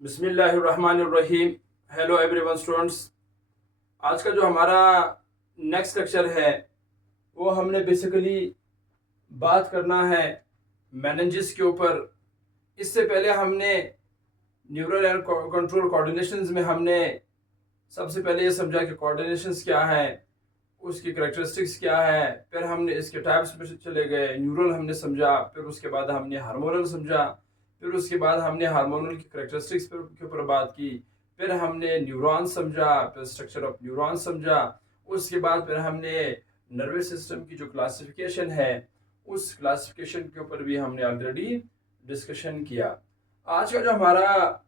बिस्मिल्लाहिर्रहमानिर्रहीम। Hello everyone students, आज का जो हमारा नेक्स्ट लेक्चर है वो हमने बेसिकली बात करना है मेनिंजिस के ऊपर। इससे पहले हमने न्यूरल एंड कंट्रोल कोऑर्डिनेशंस में हमने सबसे पहले ये समझा कि कोऑर्डिनेशंस क्या है, उसकी करैक्टरिस्टिक्स क्या है, फिर हमने इसके टाइप्स में चले गए। न्यूरल हमने समझा, फिर उसके बाद हमने हार्मोनल समझा, फिर उसके बाद हमने हार्मोनल की करैक्टरिस्टिक्स के ऊपर बात की, फिर हमने न्यूरॉन समझा, फिर स्ट्रक्चर ऑफ न्यूरॉन समझा। उसके बाद फिर हमने नर्वस सिस्टम की जो क्लासिफिकेशन है उस क्लासिफिकेशन के ऊपर भी हमने ऑलरेडी डिस्कशन किया। आज का जो हमारा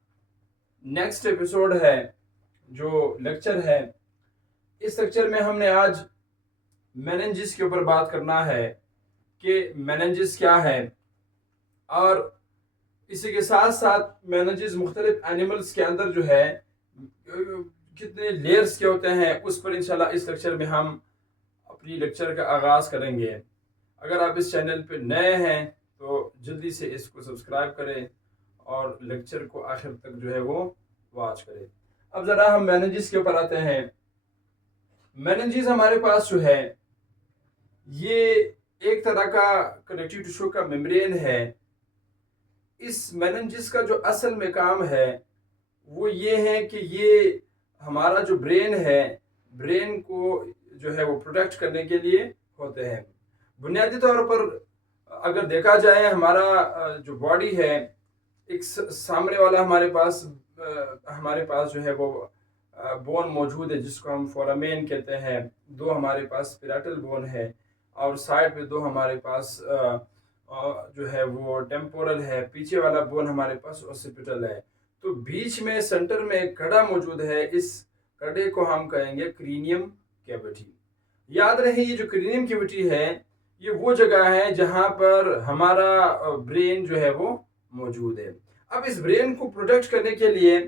नेक्स्ट एपिसोड है, जो लेक्चर है, इस लेक्चर में हमने आज मेनिंजिस के ऊपर बात करना है कि मेनिंजिस क्या है, और इसी के साथ साथ मेनिंजिस मुख्तलिफ एनिमल्स के अंदर जो है कितने लेयर्स के होते हैं उस पर इंशाल्लाह इस लेक्चर में हम अपनी लेक्चर का आगाज़ करेंगे। अगर आप इस चैनल पर नए हैं तो जल्दी से इसको सब्सक्राइब करें और लेक्चर को आखिर तक जो है वो वॉच करें। अब ज़रा हम मेनिंजिस के ऊपर आते हैं। मेनिंजिस हमारे पास जो है ये एक तरह का कनेक्टिव टिश्यू का मेम्ब्रेन है। इस मेनिंजिस का जो असल में काम है वो ये है कि ये हमारा जो ब्रेन है, ब्रेन को जो है वो प्रोटेक्ट करने के लिए होते हैं। बुनियादी तौर पर अगर देखा जाए, हमारा जो बॉडी है, एक सामने वाला हमारे पास जो है वो बोन मौजूद है जिसको हम फोरामेन कहते हैं। दो हमारे पास पैराइटल बोन है और साइड पे दो हमारे पास जो है वो टेम्पोरल है। पीछे वाला बोन हमारे पास ओसिपिटल है। तो बीच में सेंटर में एक कड़ा मौजूद है। इस कड़े को हम कहेंगे क्रीनियम कैविटी। याद रहे, ये जो क्रीनियम कैविटी है ये वो जगह है जहां पर हमारा ब्रेन जो है वो मौजूद है। अब इस ब्रेन को प्रोटेक्ट करने के लिए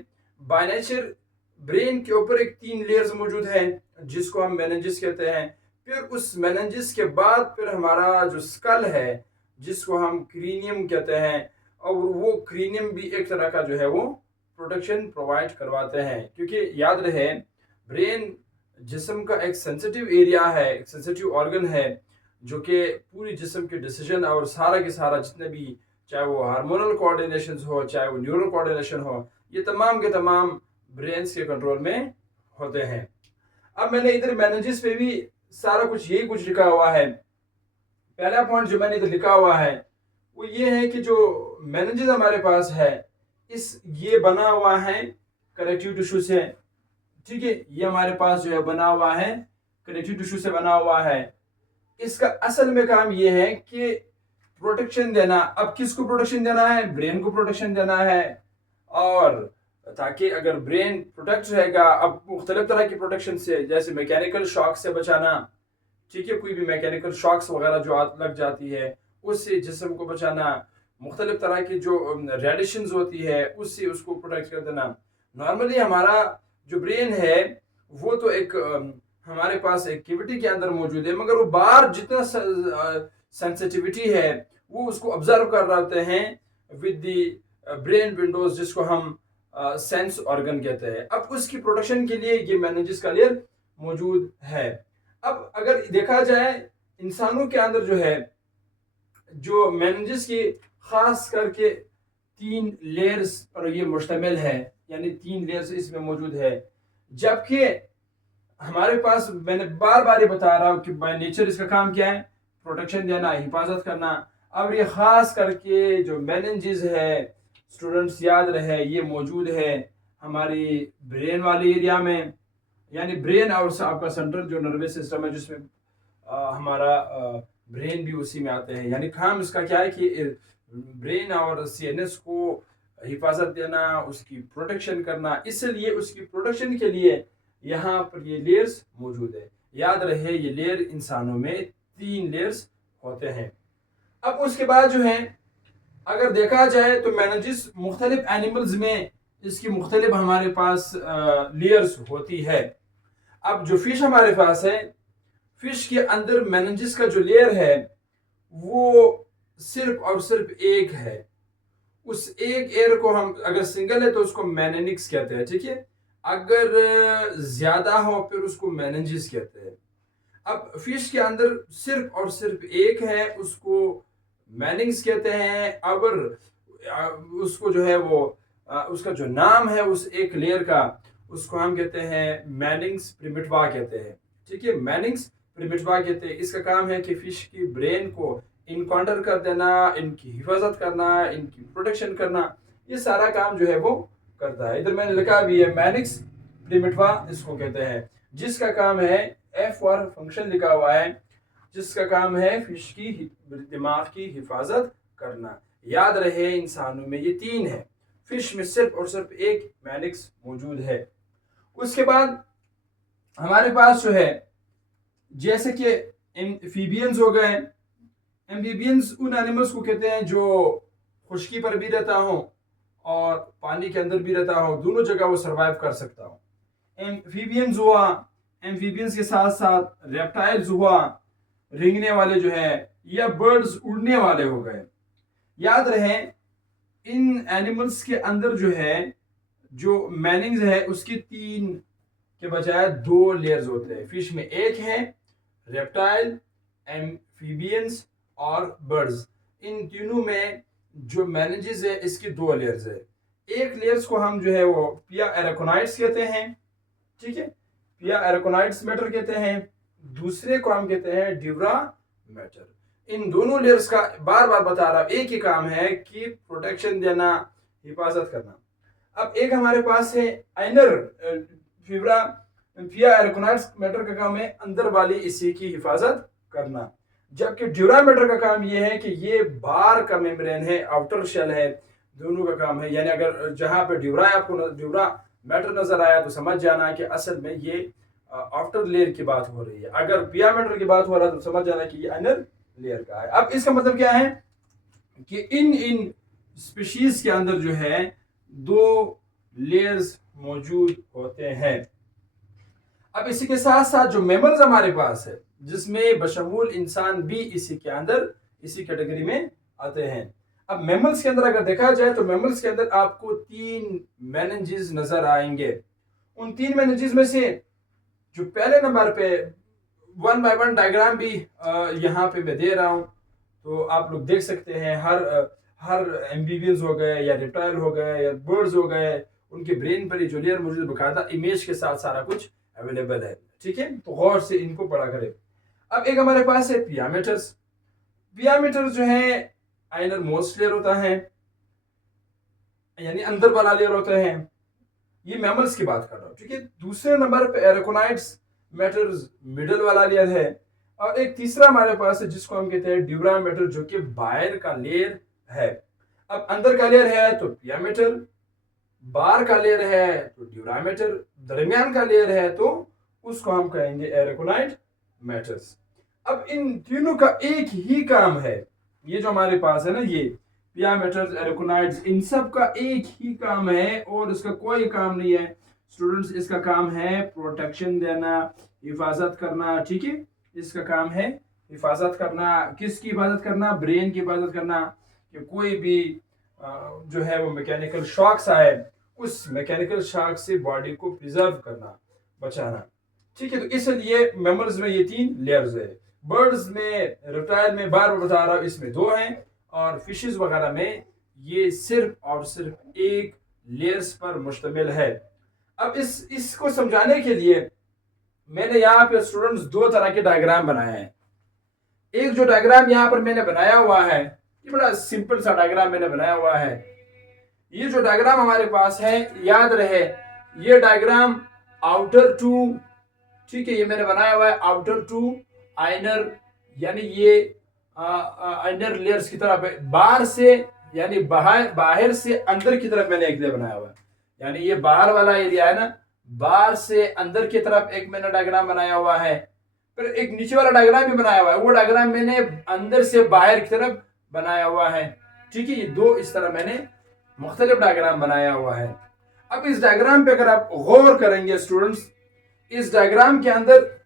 बाय नेचर ब्रेन के ऊपर एक 3 लेयर्स मौजूद है जिसको हम मेनिंजिस कहते हैं। फिर उस मेनिंजिस के बाद फिर हमारा जो स्कल है जिसको हम क्रीनियम कहते हैं, और वो क्रीनियम भी एक तरह का जो है वो प्रोटेक्शन प्रोवाइड करवाते हैं। क्योंकि याद रहे, ब्रेन जिस्म का एक सेंसिटिव एरिया है, एक सेंसिटिव ऑर्गन है जो कि पूरी जिस्म के डिसीजन और सारा के सारा जितने भी, चाहे वो हार्मोनल कोऑर्डिनेशन हो, चाहे वो न्यूरल कोऑर्डिनेशन हो, ये तमाम के तमाम ब्रेन के कंट्रोल में होते हैं। अब मैंने इधर मेनिंजिस पे भी सारा कुछ यही कुछ लिखा हुआ है। पहला पॉइंट जो मैंने इधर लिखा हुआ है वो ये है कि जो मेनिंजिस हमारे पास है ये बना हुआ है कनेक्टिव टिश्यू से। ठीक है, ये हमारे पास जो है बना हुआ है कनेक्टिव टिश्यू से बना हुआ है। इसका असल में काम ये है कि प्रोटेक्शन देना। अब किसको प्रोटेक्शन देना है? ब्रेन को प्रोटेक्शन देना है। और ताकि अगर ब्रेन प्रोटेक्ट रहेगा, अब मुख्तलिफ तरह की प्रोटेक्शन से, जैसे मैकेनिकल शॉक से बचाना, ठीक है, कोई भी मैकेनिकल शॉक्स वगैरह जो लग जाती है उससे जिस्म को बचाना, मुख्तलिफ तरह की जो रेडिएशंस होती है उससे उसको प्रोटेक्ट कर देना। नॉर्मली हमारा जो ब्रेन है वो तो एक हमारे पास एक कैविटी के अंदर मौजूद है, मगर वो बाहर जितना सेंसिटिविटी है वो उसको ऑब्जर्व कर रहे हैं विद द ब्रेन विंडोज, जिसको हम सेंस ऑर्गन कहते हैं। अब उसकी प्रोटेक्शन के लिए ये मेनिंजिस का लेयर मौजूद है। अब अगर देखा जाए इंसानों के अंदर जो है, जो मेनिंजिस की खास करके 3 लेयर्स पर ये मुश्तमिल है, यानी 3 लेयर्स इसमें मौजूद है। जबकि हमारे पास, मैंने बार बार ये बता रहा हूँ कि बाय नेचर इसका काम क्या है? प्रोटेक्शन देना, हिफाजत करना। अब ये खास करके जो मेनिंजिस है, स्टूडेंट्स याद रहे, ये मौजूद है हमारी ब्रेन वाले एरिया में, यानी ब्रेन और आपका सेंट्रल जो नर्वस सिस्टम है जिसमें हमारा ब्रेन भी उसी में आते हैं। यानी काम इसका क्या है कि ब्रेन और सीएनएस को हिफाजत देना, उसकी प्रोटेक्शन करना। इसलिए उसकी प्रोटेक्शन के लिए यहाँ पर ये लेयर्स मौजूद है। याद रहे, ये लेयर इंसानों में 3 लेयर्स होते हैं। अब उसके बाद जो है, अगर देखा जाए तो मेनिंजिस मुख्तलिफ एनिमल्स में इसकी मुख्तलिफ हमारे पास लेयर्स होती है। अब जो फिश हमारे पास है, फिश के अंदर मेनिंजिस का जो लेयर है वो सिर्फ और सिर्फ एक है। उस एक एयर को हम अगर सिंगल है तो उसको मेनेनिक्स कहते हैं, ठीक है। अगर ज्यादा हो फिर उसको मेनेंजिस कहते हैं। अब फिश के अंदर सिर्फ और सिर्फ एक है, उसको मैनिंग्स कहते हैं। अगर उसको जो है वो उसका जो नाम है उस एक लेयर का, उसको हम कहते हैं मैनिंग्स प्रिमिटवा कहते हैं, ठीक है। मैनिंग्स प्रिमिटवा कहते हैं। इसका काम है कि फिश की ब्रेन को इनकाउंटर कर देना, इनकी हिफाजत करना, इनकी प्रोटेक्शन करना, ये सारा काम जो है वो करता है। इधर मैंने लिखा भी है मैनिंग्स प्रिमिटवा इसको कहते हैं, जिसका काम है एफ और फंक्शन लिखा हुआ है, जिसका काम है फिश की दिमाग की हिफाजत करना। याद रहे इंसानों में ये तीन है, फिश में सिर्फ और सिर्फ एक मैनिक्स मौजूद है। उसके बाद हमारे पास जो है जैसे कि एम्फीबियंस हो गए। एम्फीबियंस उन एनिमल्स को कहते हैं जो खुश्की पर भी रहता हो और पानी के अंदर भी रहता हो, दोनों जगह वो सरवाइव कर सकता हो। एम्फीबियंस हुआ, एम्फीबियंस के साथ साथ रेप्टाइल्स हुआ, रेंगने वाले जो है, या बर्ड्स उड़ने वाले हो गए। याद रहे इन एनिमल्स के अंदर जो है जो मैनिंग्स है उसकी तीन के बजाय दो लेयर्स होते हैं। फिश में एक है रेप्टाइल, एम्फीबियंस और बर्ड्स। इन तीनों में जो मैनेजेस है इसकी दो लेयर्स है। एक लेयर्स को हम जो है वो पिया एरेकोनाइट्स कहते हैं, ठीक है, पिया एरेकोनाइट्स मैटर कहते हैं। दूसरे को हम कहते हैं ड्यूरा मैटर। इन दोनों लेयर्स का बार बार बता रहा हूं एक ही काम है कि प्रोटेक्शन देना, हिफाजत करना। अब एक हमारे पास है आइनर फिब्रा पिया एरेकोनाइट्स मैटर का काम है अंदर वाली इसी की हिफाजत करना, जबकि ड्यूरा मैटर का काम ये है कि ये बाहर का मेम्ब्रेन है, आउटर शेल है, दोनों का काम है। यानी अगर जहां पे ड्यूरा आपको ड्यूरा मैटर नजर आया तो समझ जाना कि असल में ये आउटर लेयर की बात हो रही है। अगर पिया मैटर की बात हो रहा है तो समझ जाना कि ये इनर लेयर का है। अब इसका मतलब क्या है कि इन स्पीशीज के अंदर जो है दो लेयर्स मौजूद होते हैं। अब इसी के साथ साथ जो मेमल्स हमारे पास है जिसमें बशमूल इंसान भी इसी के अंदर इसी कैटेगरी में आते हैं। अब मेमल्स के अंदर अगर देखा जाए तो मेमल्स के अंदर आपको तीन मेनिंजेस नजर आएंगे। उन तीन मेनिंजेस में से जो पहले नंबर पे 1 बाय 1 डायग्राम भी यहाँ पे मैं दे रहा हूँ, तो आप लोग देख सकते हैं। हर एम्फीबियंस हो गए या रेप्टाइल हो गए या बर्ड्स हो गए, उनके ब्रेन पर जो लेयर मौजूद बकायदा इमेज के साथ सारा कुछ अवेलेबल है, ठीक है। तो गौर से इनको पढ़ा करें। अब एक हमारे पास है पियामीटर्स। पियामीटर्स जो है आइनर मोस्ट लेयर होता है, यानी अंदर वाला लेयर होता है। ये मैमल्स की बात कर रहा हूँ, ठीक है। दूसरे नंबर पे एरेकोनाइट्स मैटर्स मिडल वाला लेयर है, और एक तीसरा हमारे पास है जिसको हम कहते हैं ड्यूरा मैटर, जो कि बाहर का लेयर है। अब अंदर का लेयर है तो पियामीटर, बाहर का लेयर है तो ड्यूरा मैटर, दरमियान का लेयर है तो उसको हम कहेंगे एरेकोनाइट मैटर्स। अब इन तीनों का एक ही काम है, ये जो हमारे पास है ना, ये पियामीटर्स, एरेकोनाइट्स, इन सब का एक ही काम है और इसका कोई काम नहीं है स्टूडेंट्स। इसका काम है प्रोटेक्शन देना, हिफाजत करना, ठीक है। इसका काम है हिफाजत करना। किसकी हिफाजत करना? ब्रेन की हिफाजत करना, कि कोई भी जो है वो मैकेनिकल शॉक्स आए, उस मैकेनिकल शॉक से बॉडी को प्रिजर्व करना, बचाना, ठीक है। तो इसलिए मैमल्स में ये तीन लेयर्स है। बर्ड्स में, रेप्टाइल में बार बार बता रहा हूँ इसमें दो हैं, और फिशेस वगैरह में ये सिर्फ और सिर्फ एक लेयर्स पर मुश्तमिल है। अब इसको समझाने के लिए मैंने यहाँ पे स्टूडेंट्स दो तरह के डायग्राम बनाए हैं। एक जो डायग्राम यहाँ पर मैंने बनाया हुआ है, ये बड़ा सिंपल सा डायग्राम मैंने बनाया हुआ है। ये जो डायग्राम हमारे पास है, याद रहे ये डायग्राम आउटर टू, ठीक है, ये मैंने बनाया हुआ है आउटर टू आइनर, यानी ये आइनर लेयर्स की तरफ है। बाहर से यानी बाहर से अंदर की तरफ मैंने एक लेयर बनाया हुआ है, यानी ये बाहर वाला एरिया है ना, बाहर से अंदर की तरफ एक मैंने डायग्राम बनाया हुआ है। फिर एक नीचे वाला डायग्राम भी बनाया हुआ है, वो डायग्राम मैंने अंदर से बाहर की तरफ बनाया हुआ है, ठीक है। ये दो इस तरह मैंने मुख्तलिफ डायग्राम बनाया हुआ है। अब इस डायग्राम पे अगर आप गौर करेंगे स्टूडेंट्स, इस डायग्राम के अंदर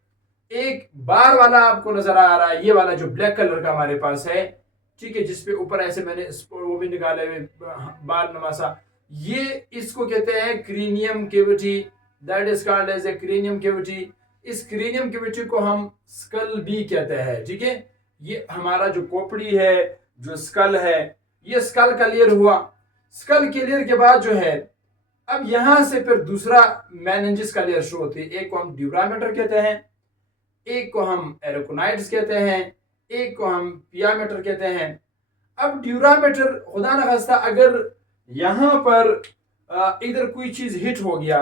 एक बार वाला आपको नजर आ रहा है, ये वाला जो ब्लैक कलर का हमारे पास है, ठीक है, जिसपे ऊपर ऐसे मैंने वो भी निकाले हुए बाल नमासा, ये इसको कहते हैं cranium cavity, that is called as a cranium cavity. इस क्रीनियम कैविटी को हम स्कल भी कहते हैं। ठीक है, ये हमारा जो खोपड़ी है, जो स्कल है, ये स्कल का लेयर हुआ। स्कल के लेयर के बाद जो है, अब यहां से फिर दूसरा मेनिंजेस का लेयर शुरू होती है। एक को हम ड्यूरामीटर कहते हैं, एक को हम एरोकोनाइड्स कहते हैं, एक को हम पियामीटर कहते हैं। अब ड्यूरामीटर, खुदा न खास्ता अगर यहां पर इधर कोई चीज हिट हो गया,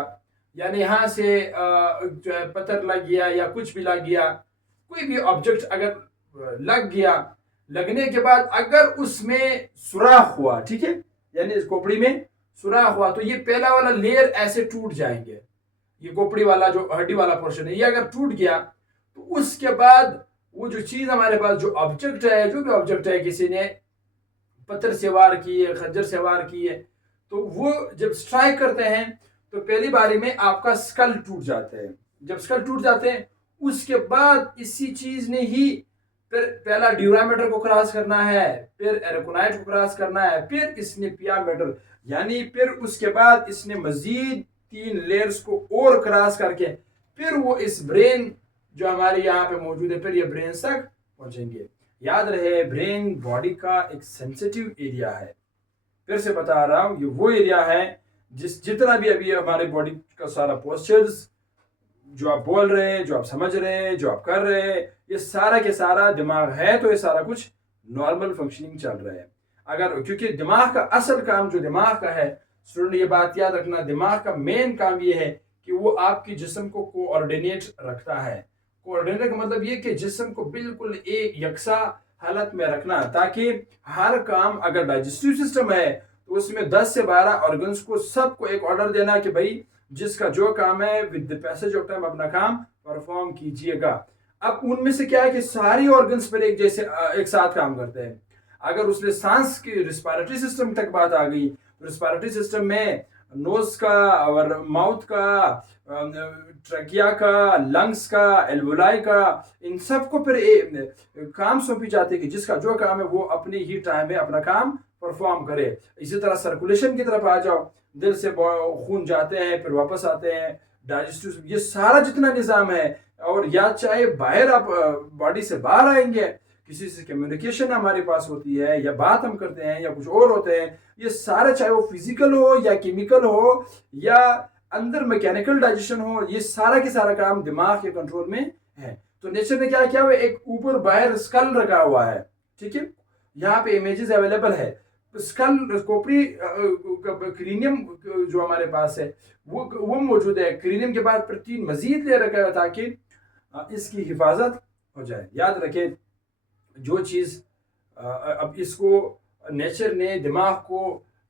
यानी यहां से जो है पत्थर लग गया या कुछ भी लग गया, कोई भी ऑब्जेक्ट अगर लग गया, लगने के बाद अगर उसमें सुराख हुआ, ठीक है, यानी इस खोपड़ी में सुराख हुआ, तो ये पहला वाला लेयर ऐसे टूट जाएंगे। ये खोपड़ी वाला जो हड्डी वाला पोर्शन है, ये अगर टूट गया तो उसके बाद वो जो चीज हमारे पास, जो ऑब्जेक्ट है, जो भी ऑब्जेक्ट है, किसी ने पत्थर से वार की है, खंजर से वार की है, तो वो जब स्ट्राइक करते हैं तो पहली बारी में आपका स्कल टूट जाते हैं। जब स्कल टूट जाते हैं, उसके बाद इसी चीज ने ही फिर पहला ड्यूरामीटर को क्रॉस करना है, फिर एरोकोनाइट को क्रॉस करना है, फिर इसने पियामीटर, यानी फिर उसके बाद इसने मजीद 3 लेयर्स को और क्रॉस करके फिर वो इस ब्रेन जो हमारे यहाँ पे मौजूद है, फिर ये ब्रेन तक पहुंचेंगे। याद रहे, ब्रेन बॉडी का एक सेंसिटिव एरिया है। फिर से बता रहा हूं, ये वो एरिया है जितना भी अभी हमारे बॉडी का सारा पोस्चर्स, जो आप बोल रहे हैं, जो आप समझ रहे हैं, जो आप कर रहे हैं, ये सारा के सारा दिमाग है, तो ये सारा कुछ नॉर्मल फंक्शनिंग चल रहा है। अगर, क्योंकि दिमाग का असल काम जो दिमाग का है, स्टूडेंट ये बात याद रखना, दिमाग का मेन काम ये है कि वो आपकी जिस्म को कोऑर्डिनेट रखता है। कोऑर्डिनेट का मतलब ये कि जिस्म को बिल्कुल एक यकसा हालत में रखना, ताकि हर काम, अगर डाइजेस्टिव सिस्टम है तो उसमें 10 से 12 ऑर्गन्स को सबको एक ऑर्डर देना कि भाई जिसका जो काम है with the passage of time अपना काम परफॉर्म कीजिएगा। अब उनमें से क्या है कि सारी ऑर्गन्स पर एक जैसे एक साथ काम करते हैं। अगर उसमें सांस की रिस्पायरेटरी सिस्टम तक बात आ गई, तो रिस्पायरेटरी सिस्टम में नोज का और माउथ का, ट्रकिया का, लंग्स का, एल्वोलाई का, इन सबको फिर काम सौंपी जाती है कि जिसका जो काम है वो अपने ही टाइम में अपना काम परफॉर्म करे। इसी तरह सर्कुलेशन की तरफ आ जाओ, दिल से खून जाते हैं, फिर वापस आते हैं, डाइजेस्टिव, ये सारा जितना निज़ाम है, और या चाहे बाहर आप बॉडी से बाहर आएंगे, किसी से कम्युनिकेशन हमारे पास होती है, या बात हम करते हैं, या कुछ और होते हैं, ये सारे चाहे वो फिजिकल हो या केमिकल हो या अंदर मैकेनिकल डाइजेशन हो, ये सारा के सारा काम दिमाग के कंट्रोल में है। तो नेचर ने क्या किया हुआ, एक ऊपर बाहर स्कल रखा हुआ है। ठीक है, यहाँ पे इमेजेस अवेलेबल है। स्कल, खोपड़ी, क्रीनियम जो हमारे पास है वो मौजूद है। क्रीनियम के बाद फिर 3 मजीद ले रखा है ताकि इसकी हिफाजत हो जाए। याद रखें, जो चीज़ अब इसको नेचर ने दिमाग को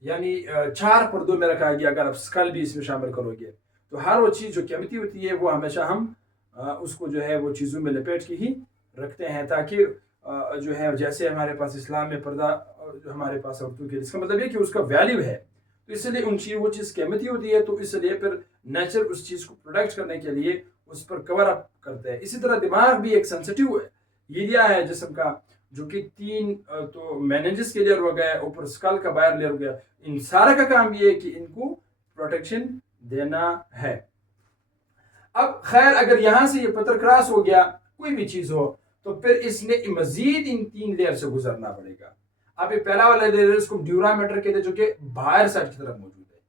यानी 4 पर्दों में रखा गया, अगर आप स्कल भी इसमें शामिल करोगे तो हर वो चीज़ जो कीमती होती है वो हमेशा हम उसको जो है वो चीज़ों में लपेट के ही रखते हैं, ताकि जो है, जैसे हमारे पास इस्लाम में पर्दा जो हमारे पास औरतों के, इसका मतलब ये कि उसका वैल्यू है, तो इसलिए वो चीज़ कीमती होती है, तो इसलिए फिर नेचर उस चीज़ को प्रोटेक्ट करने के लिए उस पर कवर अप करते हैं। इसी तरह दिमाग भी एक सेंसिटिव एरिया है जिस्म का, जो कि 3 तो मेनिंजेस के लेयर हो गया, ऊपर स्कल का बाहर लेयर हो गया। इन सारा का काम ये है कि इनको प्रोटेक्शन देना है। अब खैर, अगर यहां से ये पत्थर क्रॉस हो गया, कोई भी चीज हो, तो फिर इसने मजीद इन 3 लेयर से गुजरना पड़ेगा। अब ये पहला वाला लेयर, इसको ड्यूरामीटर कहते हैं, जो कि बाहर साइड की तरफ मौजूद है।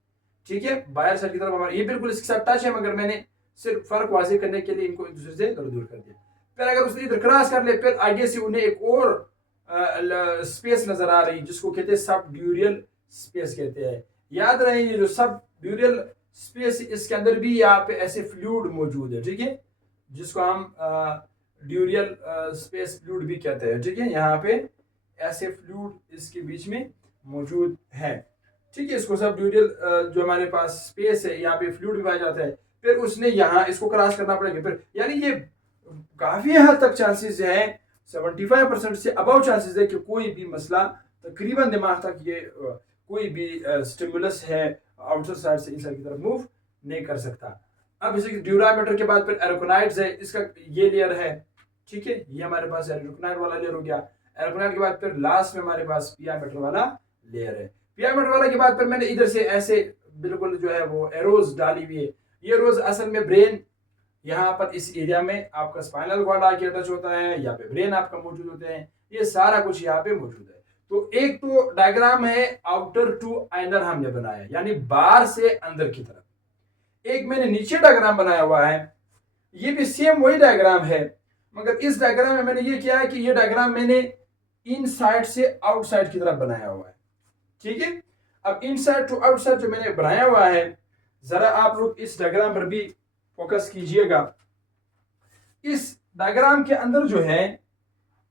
ठीक है, बाहर साइड की तरफ हमारा ये बिल्कुल इसके साथ टच है, मगर मैंने सिर्फ फर्क वाज़ेह करने के लिए इनको एक दूसरे से दूर कर दिया। फिर अगर उसने इधर क्रॉस कर ले, फिर आगे से उन्हें एक और स्पेस नजर आ रही, जिसको कहते हैं सब ड्यूरियल स्पेस कहते हैं। याद रहे, ये जो सब ड्यूरियल स्पेस, इसके अंदर भी यहाँ पे ऐसे फ्लूइड मौजूद है। ठीक है, जिसको हम ड्यूरियल स्पेस फ्लूइड भी कहते हैं। ठीक है, यहाँ पे ऐसे फ्लूइड इसके बीच में मौजूद है। ठीक है, इसको सब ड्यूरियल जो हमारे पास स्पेस है, यहाँ पे फ्लूइड भी पाया जाता है। फिर उसने यहाँ इसको क्रॉस करना पड़ेगा, फिर यानी ये काफी हद तक चांसेस हैं, 75% से अबव चांसेस है कि कोई भी मसला तकरीबन दिमाग तक ये कोई भी स्टिमुलस है आउटर साइड से इनसाइड की तरफ मूव नहीं कर सकता। अब इसे ड्यूरामीटर के बाद फिर एरोकोनाइड्स है, इसका ये लेयर है। ठीक है, ये हमारे पास एरोकोनाइड वाला लेयर हो गया। एरोकोनाइट के बाद फिर लास्ट में हमारे पास पिया मेटर वाला लेयर है। पिया मेटर वाला के बाद फिर मैंने इधर से ऐसे बिल्कुल जो है वो एरोज डाली हुई है। ये एरोज असल में ब्रेन, यहाँ पर इस एरिया में आपका स्पाइनल कॉर्ड आके अटैच होता है, यहाँ पे ब्रेन आपका मौजूद होते हैं, ये सारा कुछ यहाँ पे मौजूद है। तो एक तो डायग्राम है आउटर टू इनर हमने बनाया, यानी बाहर से अंदर की तरफ। एक मैंने नीचे डायग्राम बनाया हुआ है, ये भी सेम वही डायग्राम है, मगर इस डायग्राम में मैंने ये किया है कि ये डायग्राम मैंने इन साइड से आउटसाइड की तरफ बनाया हुआ है। ठीक है, अब इनसाइड टू आउटसाइड जो मैंने बनाया हुआ है, जरा आप लोग इस डायग्राम पर भी फोकस कीजिएगा। इस डायग्राम के अंदर जो है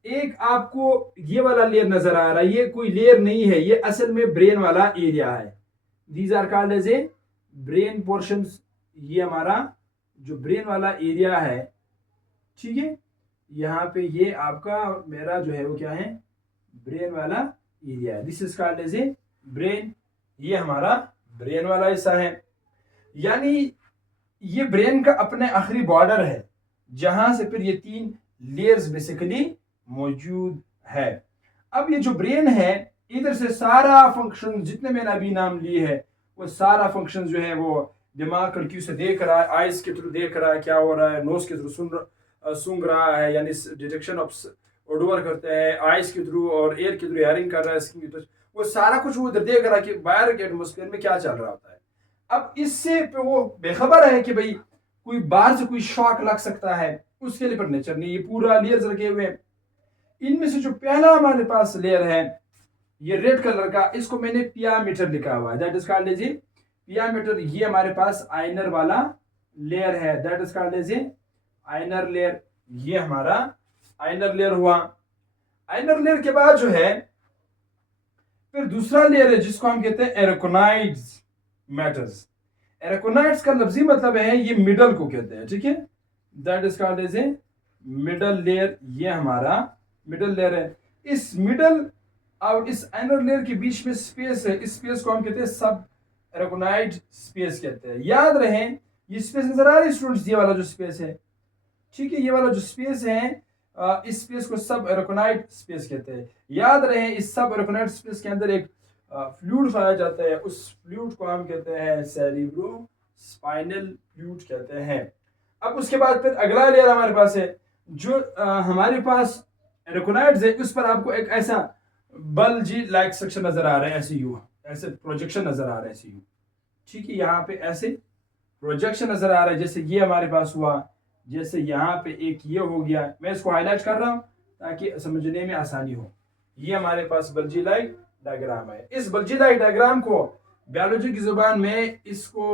एक आपको ये वाला लेयर नजर आ रहा है, ये कोई लेयर नहीं है, ये असल में ब्रेन वाला एरिया है। These are called as a brain portions. ये हमारा जो ब्रेन वाला एरिया है, ठीक है, यहाँ पे ये आपका मेरा जो है वो क्या है, ब्रेन वाला एरिया है। This is called as a brain. ये हमारा ब्रेन वाला हिस्सा है, यानी ये ब्रेन का अपने आखिरी बॉर्डर है, जहां से फिर ये 3 लेयर्स बेसिकली मौजूद है। अब ये जो ब्रेन है, इधर से सारा फंक्शन जितने मैंने अभी नाम लिए है, वो सारा फंक्शन जो है वो दिमाग खिड़की से देख रहा है, आइज के थ्रू देख रहा है क्या हो रहा है, नोज के थ्रू सूंघ रहा है, यानी डिटेक्शन ऑफ ओडोवर करते हैं, आइज के थ्रू और एयर के थ्रू हेयरिंग कर रहा है, स्किन के थ्रू, वो सारा कुछ वो इधर देख रहा है कि बाहर के एटमोस्फेयर में क्या चल रहा होता है। अब इससे वो बेखबर है कि भाई कोई बाहर से कोई शॉक लग सकता है, उसके लिए पर नेचर नहीं, ये पूरा लेयर्स रखे हुए हैं। इनमें से जो पहला हमारे पास लेयर है, ये रेड कलर का, इसको मैंने पिया मीटर लिखा हुआ है, that is called as a pia metre. ये हमारे पास आइनर वाला लेयर है, that is called as a inner layer. ये हमारा आइनर लेयर हुआ। आइनर लेयर के बाद जो है फिर दूसरा लेयर है जिसको हम कहते हैं एरोकोनाइड्स मैटर्स। एरोकोनाइड्स का लफ्जी मतलब है ये मिडल को कहते हैं, ठीक है, that is called as a middle layer. ये हमारा मिडल लेयर है। इस मिडल और इस इनर लेयर के बीच में स्पेस है, इस स्पेस को हम कहते हैं सब एरोकोनाइड स्पेस कहते हैं। याद रहे ये स्पेस नजर आ रही है स्टूडेंट्स, ये वाला जो स्पेस है, ठीक है, ये वाला जो स्पेस है, इस स्पेस को सब एरोकोनाइड स्पेस कहते हैं। याद रहे इस सब एरोकोनाइड स्पेस के अंदर एक फ्लूइड पाया जाता है, उस फ्लूइड को हम कहते हैं सेरिब्रो स्पाइनल फ्लूइड कहते हैं। अब उसके बाद फिर अगला लेयर हमारे पास है, जो हमारे पास एरोकोनाइड्स है, उस पर आपको एक ऐसा बल्जी लाइक सेक्शन नजर आ रहा है, ऐसे यू, ऐसे प्रोजेक्शन नजर आ रहा है, ऐसे यू, ठीक है, यहाँ पे ऐसे प्रोजेक्शन नजर आ रहा है, जैसे ये हमारे पास हुआ, जैसे यहाँ पे एक ये हो गया। मैं इसको हाईलाइट कर रहा हूँ ताकि समझने में आसानी हो। ये हमारे पास बल्जी लाइक डायग्राम है। इस बल्जी लाइक डायग्राम को बायोलॉजी की जुबान में इसको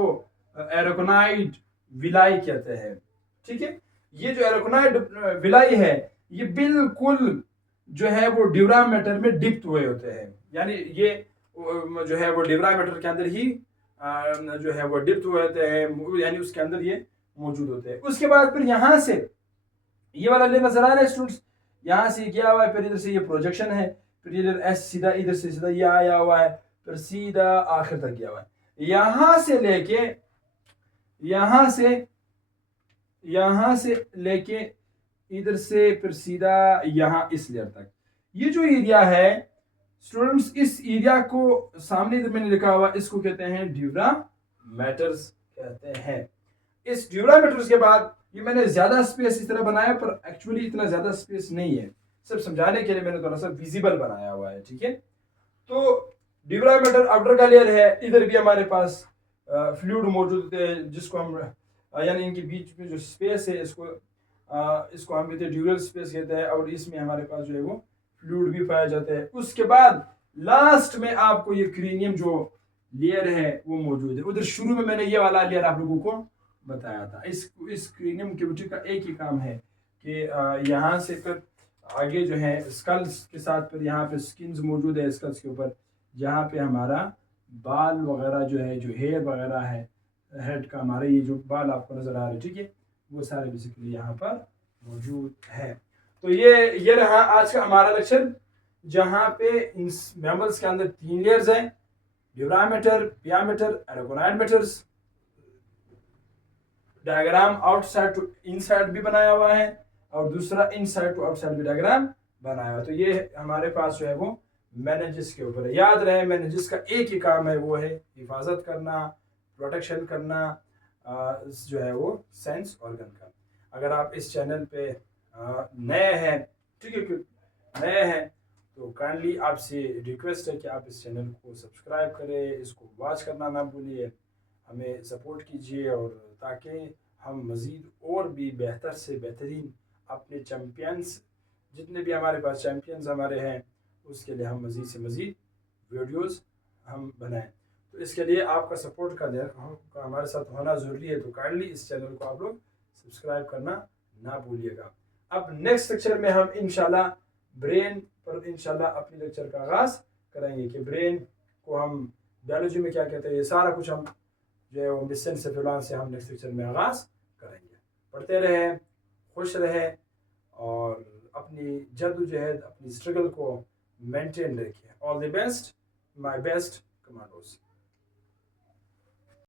एरोकोनाइड विलाई कहते हैं, ठीक है। ये जो एरोकोनाइड विलाई है, ये बिल्कुल जो है वो ड्यूरा मैटर में डिप्ट हुए होते हैं, यानी ये जो है वो ड्यूरा मैटर के अंदर ही जो है वो डिप्ट हुए होते हैं, यानी उसके अंदर ये मौजूद होते हैं। उसके बाद फिर यहाँ से ये वाला लेयर नजर आ रहा है स्टूडेंट्स, यहाँ से क्या हुआ है, फिर इधर से ये प्रोजेक्शन है, फिर इधर ऐसे सीधा इधर से सीधा ये आया हुआ है, फिर सीधा आखिर तक गया हुआ है। यहाँ से लेके इधर से फिर सीधा यहाँ इस लेयर तक। ये जो एरिया है स्टूडेंट्स, इस एरिया को सामने इधर मैंने लिखा हुआ, इसको कहते हैं ड्यूरा मैटर्स कहते हैं। इस ड्यूरा मैटर्स के बाद ये मैंने ज्यादा स्पेस इस तरह बनाया, पर एक्चुअली इतना ज्यादा स्पेस नहीं है, सिर्फ समझाने के लिए मैंने थोड़ा सा विजिबल बनाया हुआ है, ठीक है। तो ड्यूरा मैटर आउटर का लेयर है, इधर भी हमारे पास फ्लूइड मौजूद है, जिसको हम यानी इनके बीच में जो स्पेस है, इसको हम कहते हैं ड्यूरल स्पेस कहते हैं, और इसमें हमारे पास जो है वो फ्लूइड भी पाया जाता है। उसके बाद लास्ट में आपको ये क्रीनियम जो लेयर है वो मौजूद है। उधर शुरू में मैंने ये वाला लेयर आप लोगों को बताया था। इस क्रीनियम क्यूबिटी का एक ही काम है कि यहाँ से फिर आगे जो है स्कल्स के साथ फिर यहाँ पे स्किन्स मौजूद है स्कल्स के ऊपर, जहाँ पे हमारा बाल वगैरह जो है, जो हेयर वगैरह है हेड का, हमारा ये जो बाल आपको नजर आ रहे हैं, ठीक है, वो सारे बेसिकली यहाँ पर मौजूद है। तो ये रहा आज का हमारा लेक्चर, जहाँ पे इन मैमल्स के अंदर 3 लेयर्स हैं, dura matter, pia matter, arachnoid maters. Diagram outside to inside भी बनाया हुआ है, और दूसरा इनसाइड टू आउटसाइड भी डायग्राम बनाया हुआ। तो ये हमारे पास जो है वो मेनिंजेस के ऊपर है। याद रहे मेनिंजेस का एक ही काम है, वो है हिफाजत करना, प्रोटेक्शन करना जो है वो सेंस ऑर्गन का। अगर आप इस चैनल पे नए हैं, ठीक है, नए हैं तो काइंडली आपसे रिक्वेस्ट है कि आप इस चैनल को सब्सक्राइब करें, इसको वॉच करना ना भूलिए, हमें सपोर्ट कीजिए, और ताकि हम मज़ीद और भी बेहतर से बेहतरीन अपने चैम्पियंस, जितने भी हमारे पास चैम्पियंस हमारे हैं, उसके लिए हम मज़ीद से मज़ीद वीडियोस हम बनाएं। तो इसके लिए आपका सपोर्ट का हमारे साथ होना ज़रूरी है। तो काइंडली इस चैनल को आप लोग सब्सक्राइब करना ना भूलिएगा। अब नेक्स्ट लेक्चर में हम इंशाल्लाह ब्रेन पर इंशाल्लाह अपनी लेक्चर का आगाज़ करेंगे कि ब्रेन को हम बायोलॉजी में क्या कहते हैं। ये सारा कुछ हम जो है वो मेसेंसेफेलॉन से हम नेक्स्ट लेक्चर में आगाज़ करेंगे। पढ़ते रहें, खुश रहें, और अपनी जद्दोजहद, अपनी स्ट्रगल को मेंटेन रखिए। All the best, my best commandos.